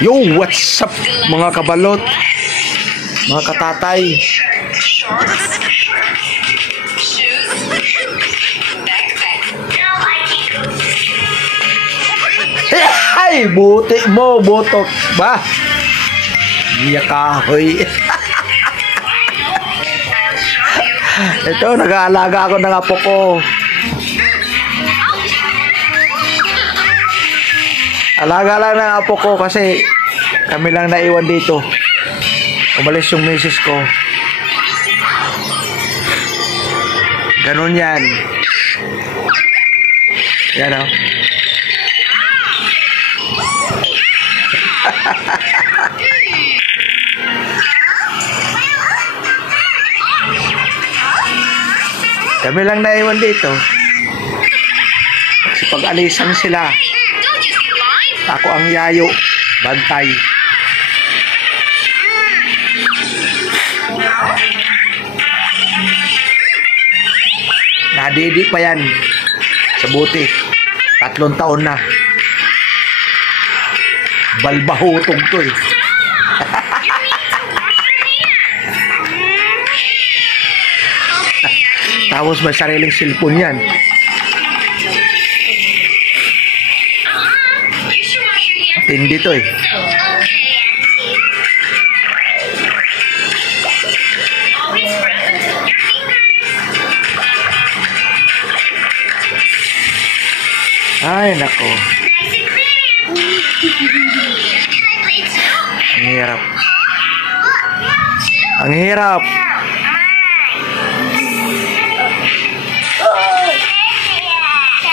Yo, what's up mga kabalot, mga katatay. Ay, buti mo, botok ba? Iya kahoy. Ito, nag-aalaga ako ng apo ko. Alaga lang ng apo ko kasi kami lang naiwan dito. Umalis yung misis ko. Ganun yan. Yan o. Kami lang naiwan dito. Kasi pag-alisan sila, ako ang yayo, bantay. Nadidi pa yan sa buti. 3 taon na. Balbahutog to eh. Tapos may sariling cellphone yan. Hindi to eh. Ay, nako. Ang hirap. Ang hirap.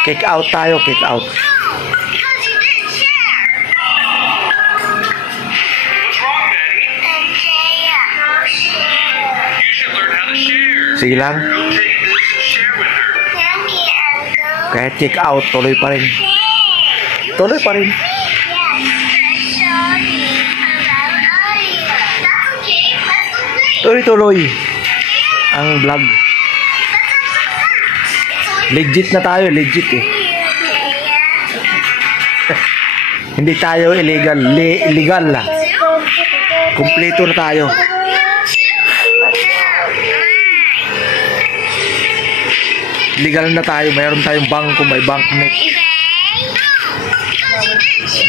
Kick out tayo, kick out. Sige lang. Kahit kick out, tuloy pa rin. Tuloy pa rin. Tuloy-tuloy ang vlog. Legit na tayo, legit eh. Hindi tayo illegal, legal lah. Kumpleto na tayo. Legal na tayo, mayroon tayong bangko, may banknet,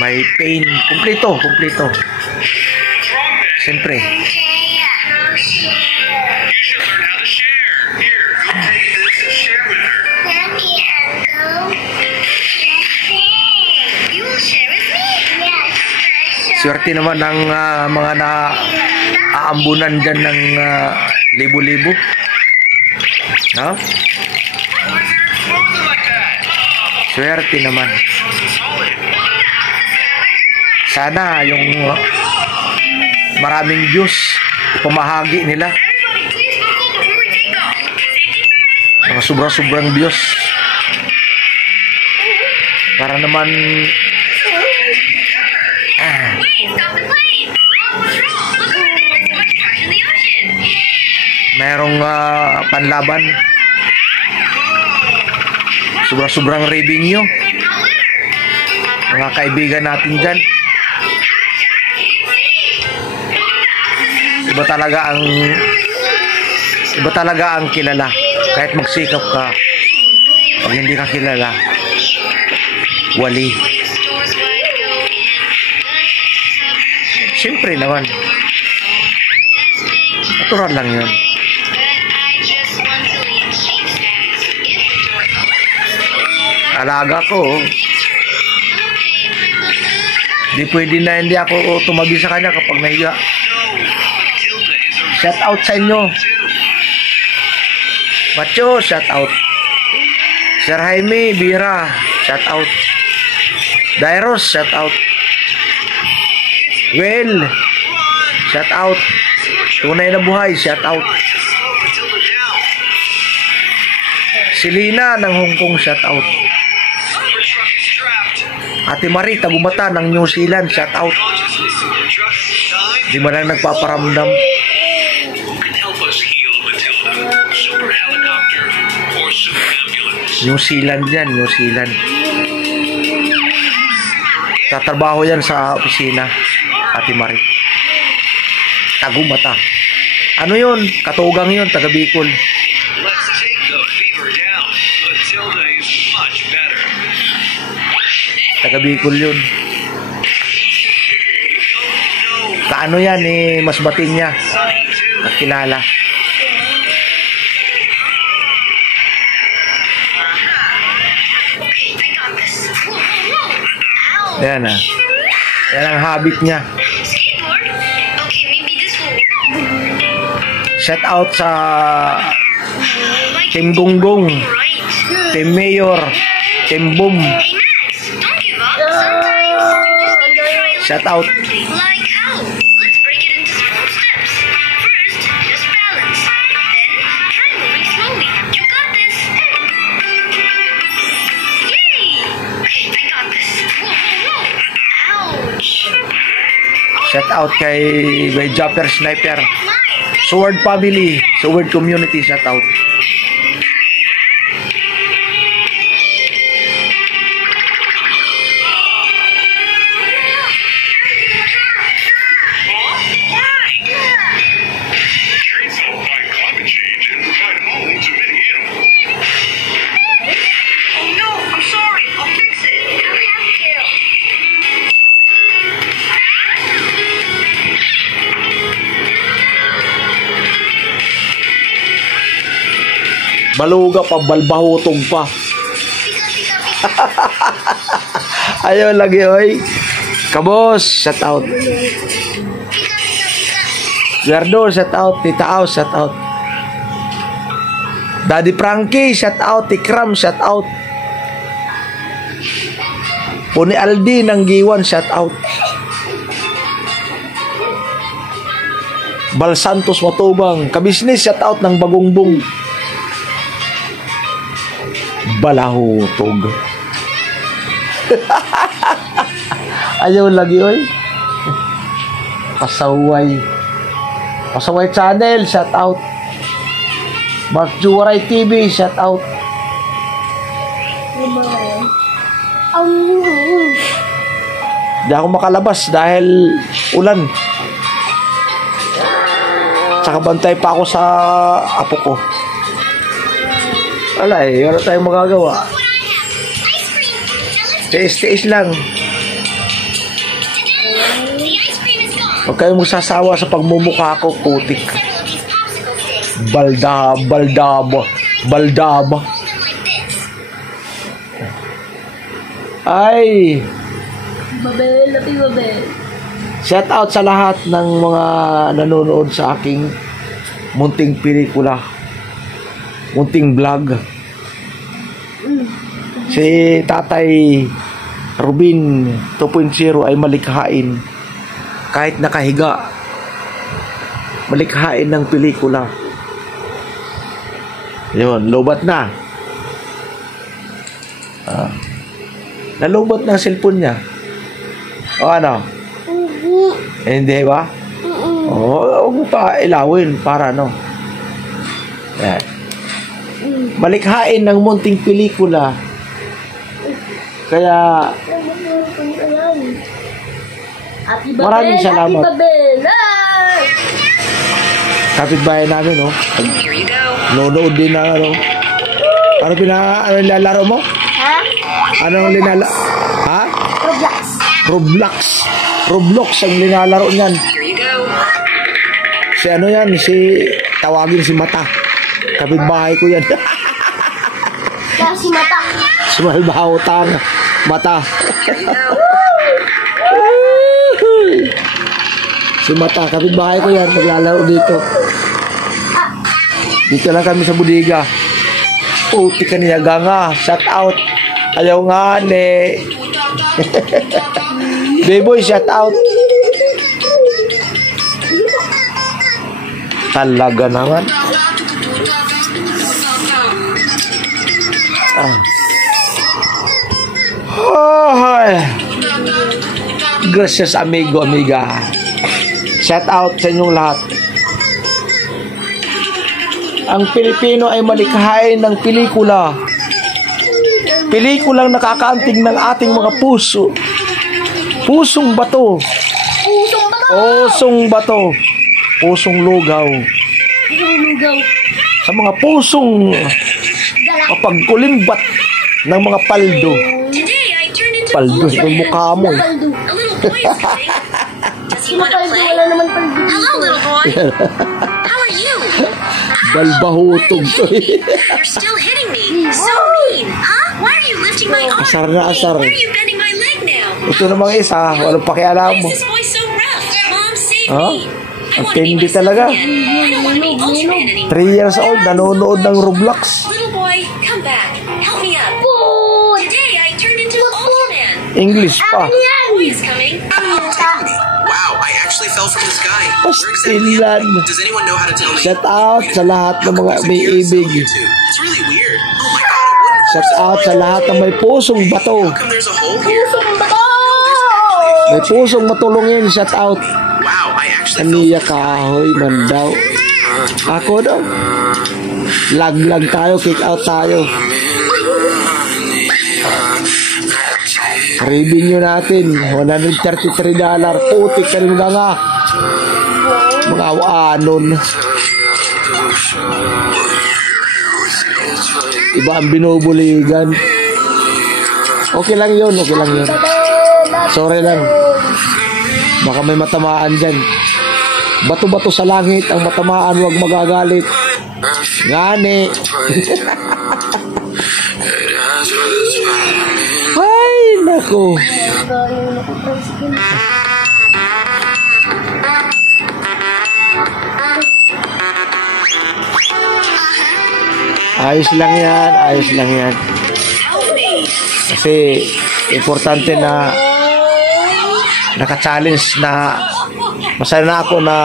may pain, kumpleto, kumpleto. Siyempre. Swerte naman ng mga naaambunan dyan ng libo-libo. No? Swerte naman. Sana yung maraming views pumahagi nila. Mga sobrang views. Para naman merong panlaban. Sobrang revenue. Mga kaibigan natin dyan. Iba talaga ang kilala. Kahit magsikap ka, pag hindi ka kilala, wali. Siyempre naman. Natural lang yun. Alaga ko. Di pwede na hindi ako tumabi sa kanya kapag nahiga. Shout out sa inyo. Macho, shout out. Sir Jaime Bira, shout out. Dairos, shout out. Well, shout out. Tunay na buhay, shout out. Selena ng Hong Kong, shout out. Ate Marie Tagumata ng New Zealand, shout out. Di ba lang nagpaparamdam? New Zealand yan, New Zealand. Tatrabaho yan sa opisina. Ate Marie. Tagumata. Ano yun? Katugang yun, taga Bicol. Let's take the fever down. Matilda is much better. Taga Bicol yun. Kaano yan eh, mas batin niya. Kakilala. Ayan ah. Yan ang habit niya. Shout out sa Team Gonggong, Team Mayor, Team Boom. Shout out. Like how? Let's break it into small steps. First, just balance. Then, try moving slowly. You got this. Yay! Okay, I got this. Whoa, whoa, whoa. Ouch. Shout out kay Japper Sniper. Sword Family, Sword Community, shout out. Baluga pa, balbahutog pa. Ayaw lagi, oy. Kabos, shout out. Gardo, shout out. Tita Au, shout out. Daddy Frankie, shout out. Tikram, shout out. Puni Aldi ng Giwan, shout out. Bal Santos Matubang, kabisnes, shout out ng Bagongbong. Balahutog. Ayaw lagi, oy. Pasaway. Pasaway Channel, shout out. Mark Juwaray TV, shout out. Di ako makalabas dahil ulan. Tsaka bantay pa ako sa apo ko. Wala eh, wala tayong magagawa. Tiis-tiis lang. Huwag kayong magsasawa sa pagmumukha ko, putik. Baldaba. Ay! Babel, happy Babel. Shout out sa lahat ng mga nanonood sa aking munting pelikula. Munting vlog. Si Tatay Rubin 2.0 ay malikhain kahit nakahiga. Malikhain ng pelikula. Yun, lobat na. Nalubat ng cellphone niya. O ano? Hindi ba? Huwag mo pa ilawin para ano. Yan. Malikhain ng munting pelikula. Kaya Happy Babel, maraming salamat. Happy Babel. Kapitbahay namin, no? Here you go. Nonood din na, ano? Ano nilalaro mo? Ha? Anong Ha? Roblox. Roblox ang nilalaro niyan. Here you go. Si ano yan? Tawagin si Mata. Kapitbahay ko yan. Kaya si Mata. Si Malbahutang. Mata. Here you go. Si Mata, kapitbahay ko yan. Naglalaro dito. Dito lang kami sa budiga. Puti ka niya ganga. Shout out. Ayaw nga ne. Beboy, shout out. Talaga naman. Ay. Gracias amigo, amiga. Shout out sa inyong lahat. Ang Pilipino ay malikhain ng pelikula. Pelikulang nakakaantig ng ating mga puso. Pusong bato. Pusong Pusong bato. Pusong lugaw. Lugaw. Sa mga pusong mapagkulimbat ng mga paldo. Today I turned into Paldo, Old yung Man. mukha mo. eh. Paldo. A little boy is coming. Does he want to Paldo, play? wala naman paldo. Hello, little boy. How are you? Dalbahutog to eh. You're still hitting me. So mean. Huh? Why are you lifting my arm? Asar na asar. Why are you bending my leg now? Ito namang isa, walang Why pakialam is mo. this boy so rough? Mom, save Huh? me. I Ang want to be tindi myself talaga. again. I don't want to be Ultraman anymore. 3 years old, nanonood ng Roblox. Little boy, come back. Help me up. Food. Today I turned into Ultraman. English pa. Boy is coming. Wow, I actually fell from the sky. Where exactly Pastilan. am I? Does anyone know how to tell me? Shout out sa lahat ng mga may ibig. It's really weird. Oh my god, a wooden Shout out sa lahat ng may pusong bato. How come there's a hole here? Pusong bato. May pusong matulungin. Shout out. Wow, I actually Aniya kahoy man daw. Ako daw. Lag tayo, kick out tayo. Revenue natin, $133. Putik ka rin nga. Mga awanon. Iba ang binubuligan. Okay lang yun, okay lang yun. Sorry lang. Baka may matamaan dyan. Bato-bato sa langit, ang matamaan, huwag magagalit. Ngani. Ay, nako. Ayos lang yan, ayos lang yan. Kasi, importante na naka-challenge na masaya na ako na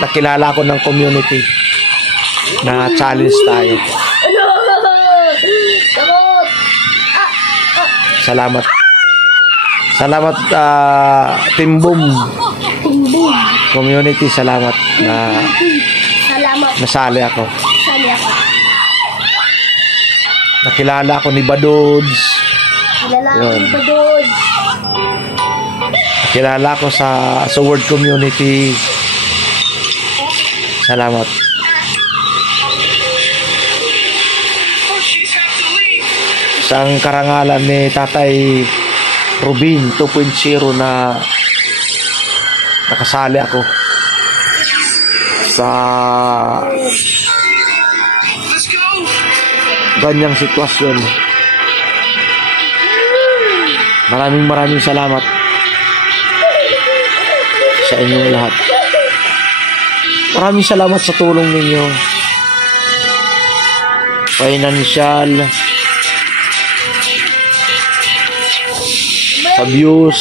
nakilala ko ng community na challenge tayo. Salamat. Salamat Team Boom community, salamat na Salamat. nasali ako. Sali ako. Nakilala ako ni Badods. Kilala ko Yun. ni Badod. Nakilala ko sa Word community. Salamat. Sa karangalan ni Tatay Rubin 2.0 na nakasali ako sa Let's go! ganyang sitwasyon. Maraming salamat sa inyong lahat. Maraming salamat sa tulong ninyo. Financial, sa views.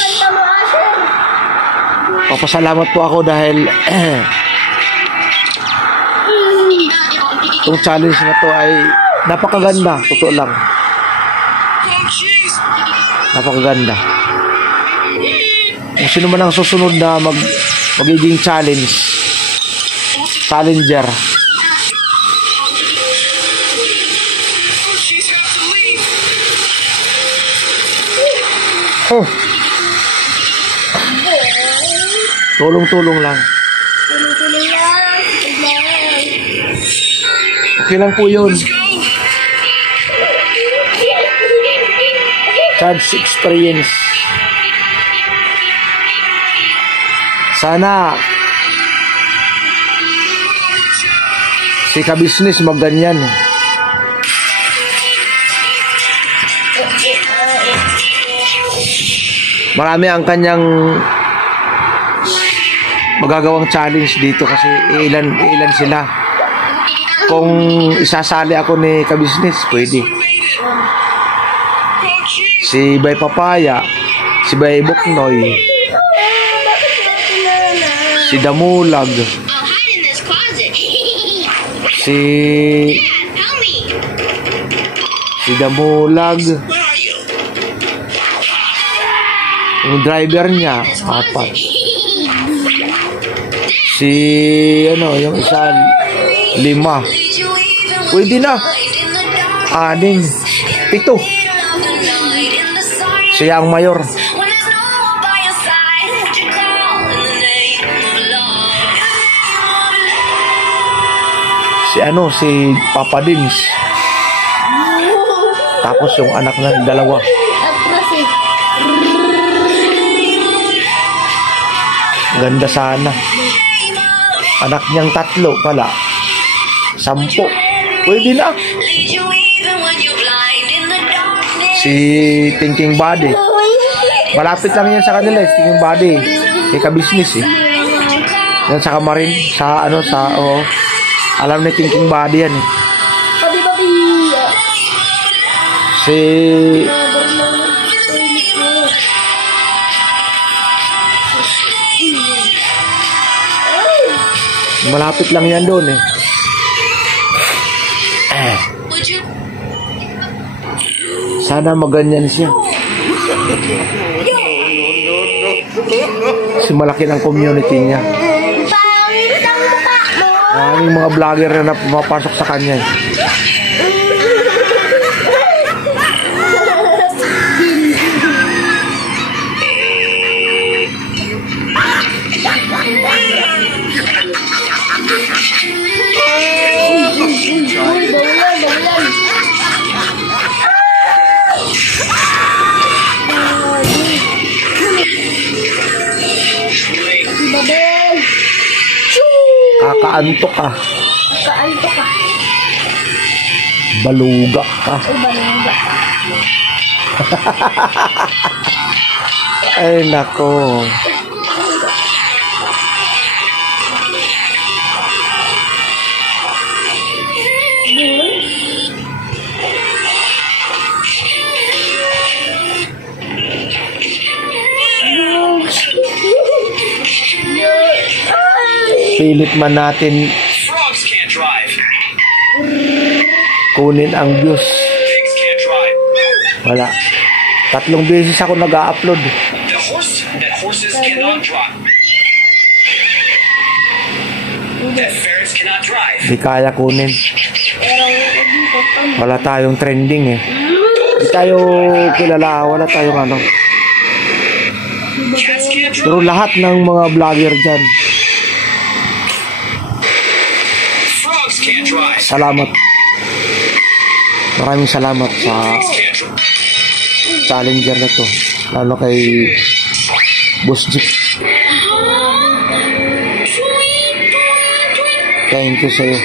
Papasalamat po ako dahil itong challenge na to ay napakaganda. Totoo lang. Napakaganda. Kung sino man ang susunod na magiging challenger. Oh. Tulong-tulong lang. Tulong-tulong lang. Okay lang po yun. Chance experience. Sana si ka-business magganyan. Marami ang kanyang magagawang challenge dito kasi ilan sila. Kung isasali ako ni ka-business, pwede. Si Bay Papaya, si Bay Buknoy, si Damulag, I'll hide in this closet. si Dad, help me. Damulag, yung driver niya, 4. Si yung isa, 5. Pwede na. 6, 7. Siya ang mayor. Si Papa Dins. Tapos yung anak ng dalawa. Atras eh. Ganda sana. Anak niyang 3 pala. 10. Pwede na. Si Thinking Body. Malapit lang yan sa kanila, Thinking Body. Ika-business eh. Yan sa Kamarin, alam ni Thinking Body yan eh. Babi-babi. Si malapit lang yan doon eh. Sana maganyan siya. Kasi malaki ng community niya. Pangit ang mukha mo. Maraming mga vlogger na pumapasok sa kanya eh. Uy, dawalan. Babel. Kakaantok ka. Kaanto ka. Baluga ka. Ay, balangga. Ay nako. Pilit man natin Frogs can't drive. kunin ang views. Pigs can't drive. Wala. 3 beses ako nag-upload. That horses cannot drive. That ferrets cannot drive. Di kaya kunin. Wala tayong trending eh. Di tayo kilala. Wala tayong ano. Cats can't drive. Pero lahat ng mga vlogger dyan, Frogs can't drive. salamat. Maraming salamat sa Can't drive. challenger na to. Lalo kay Boss Jeep. Thank you sa'yo.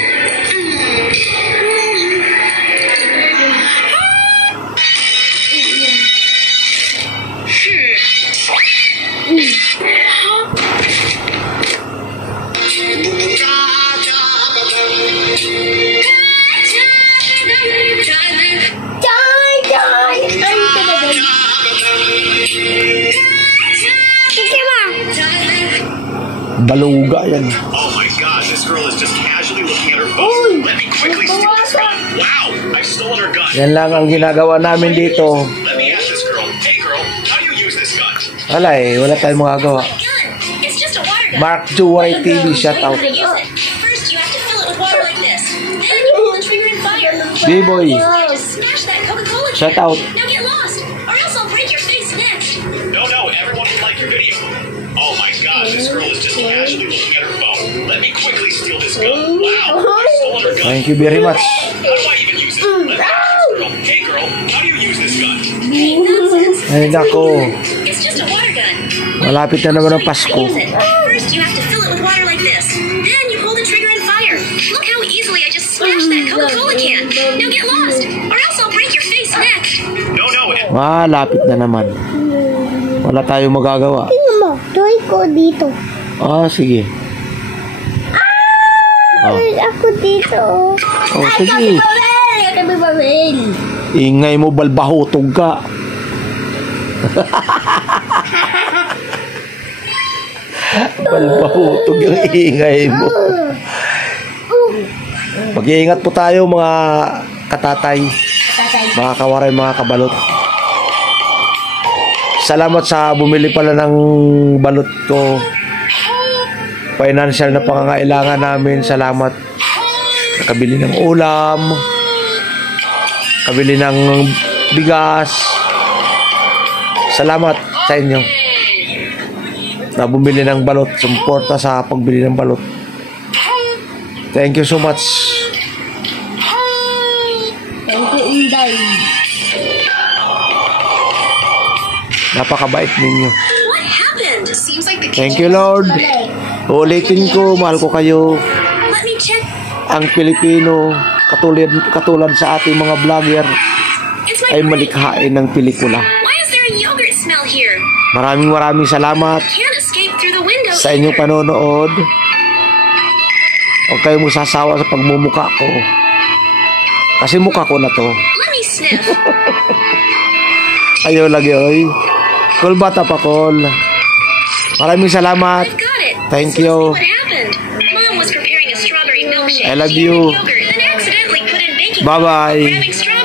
Joy! Ay, talaga. Sige mo. Baluga yan. Oh my gosh, this girl is just casually looking at her phone. Let me quickly steal this gun. Wow, I've stolen her gun. Yan lang ang ginagawa namin dito. Let me ask this girl. Hey girl, how do you use this gun? Wala eh. Wala tayong magagawa. Gun. It's just a water gun. Mark Juway TV, shout out. How to use it. First, you have to fill it with water like this. Then you pull the trigger and fire. B-boy. Just smash that Coca-Cola can. Shout out. Now get lost, or else I'll break your face next. No, everyone will like your video. Oh my gosh, this girl is just casually looking at her phone. Let me quickly steal this gun. Wow, I've stolen her gun. Thank you very much. How do I even use it? Let me ask this girl. Hey girl, how do you use this gun? Hey, nonsense. Ay nako. It's just a water gun. Malapit na naman ang Pasko. Use it. First, you have to fill it with water like this. Then you pull the trigger and fire. Look how easily I just smashed that Coca-Cola can. Now get lost, or else I'll break your face next. No, Malapit na naman. Wala tayong magagawa. Tingnan mo. Joy ko dito. Sige. Oh. Ako dito. Oh, sige. Kami Babel. Ingay mo, balbahutog ka. Balbahutog yung ingay mo. Mag-iingat po tayo mga katatay, mga kawaray, mga kabalot. Salamat sa bumili pala ng balot ko. Financial na pangangailangan namin. Salamat. Nakabili ng ulam, kabili ng bigas. Salamat sa inyo na bumili ng balot. Suporta sa pagbili ng balot. Thank you so much. Napakabait ninyo. What happened? Seems like the Thank you, Lord. Uulitin ko, mahal ko kayo. Let me check. Ang Pilipino, katulad sa ating mga vlogger, It's my ay brain. malikhain ng pelikula. Why is there a yogurt smell here? Maraming salamat Can't escape through the window sa inyong either. panonood. Huwag kayong masasawa sa pagmumuka ko. Kasi mukha ko na to. Let me sniff. Ayaw lagi, oy. Kol bata pa, Kol. Maraming salamat. I've got it. Thank This you. must be what happened. Mom was preparing a strawberry milkshake. I love She you. added yogurt, then accidentally put in baking Bye-bye. powder, grabbing strawberries.